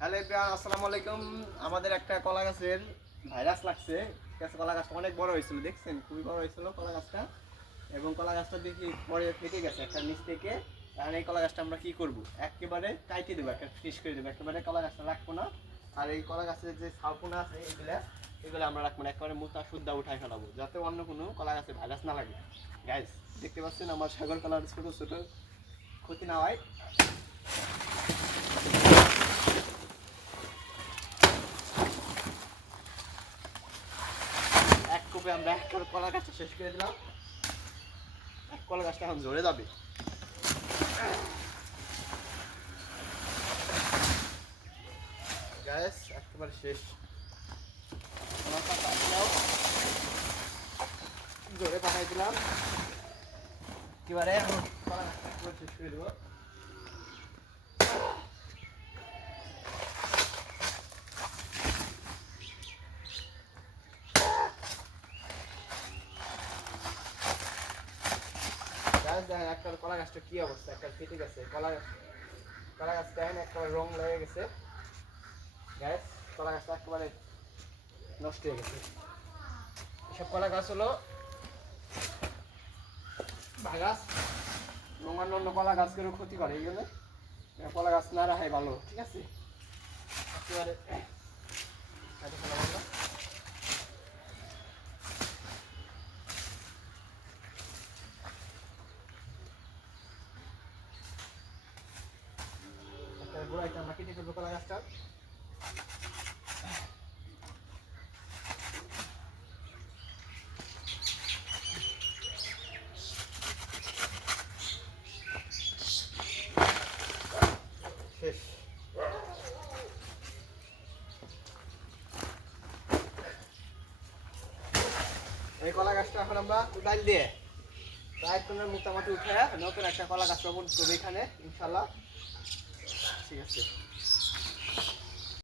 Hello everyone, আসসালামু আলাইকুম। আমাদের একটা কলা গাছের ভাইরাস লাগছে। ঠিক আছে, কলা গাছটা অনেক বড় হয়েছিল, দেখছেন খুবই বড় হয়েছিল কলা গাছটা। এবং কলা গাছটা দেখি পরে ফেটে গেছে একটা নিচ থেকে। আর এই কলা গাছটা আমরা কি করব, একেবারে কাইটে দেবো, একটা ফিনিশ করে দেবো, একেবারে কলা গাছটা রাখবো না। আর এই কলা গাছের যে ছাউপোনা আছে এগুলো আমরা রাখবো না, একেবারে মোটা সুদ্ধা উঠাই ফেলাবো, যাতে অন্য কোনো কলা গাছে ভাইরাস না লাগে। গাইস, দেখতে পাচ্ছেন আমার সাগর কলার ছোট ছোট ক্ষতি না হয়। এক কোপে আমরা এক কলা গাছটা শেষ করে দিলাম। এক কলা গাছটা এখন ঝরে যাবে। গ্যাস একেবারে শেষ। ঝরে পাঠাই দিলাম, একেবারে এখন কলা গাছটা একেবারে শেষ করে দেবো। গাছ দেখেন একটা কলা গাছটা কি অবস্থা, একটা ফেটে গেছে কলা গাছটা এখন একেবারে রং লেগে গেছে। গ্যাস কলা গাছটা একেবারে নষ্ট হয়ে গেছে। এসব কলা গাছ হলো ভাগাছ এবং অন্য কলা গাছগুলো ক্ষতি করে, এই জন্য কলা গাছ না রাখাই ভালো। ঠিক আছে, একেবারে গোড়াইতে আমরা কেটে ফেলবো কলা গাছটা। শেষ। এই কলা গাছটা এখন আমরা উঠাই দিয়ে প্রায় তোমরা মোটামুটি উঠে নতুন একটা কলা গাছ রোপণ করবে এখানে, ইনশাল্লাহ। ঠিক আছে।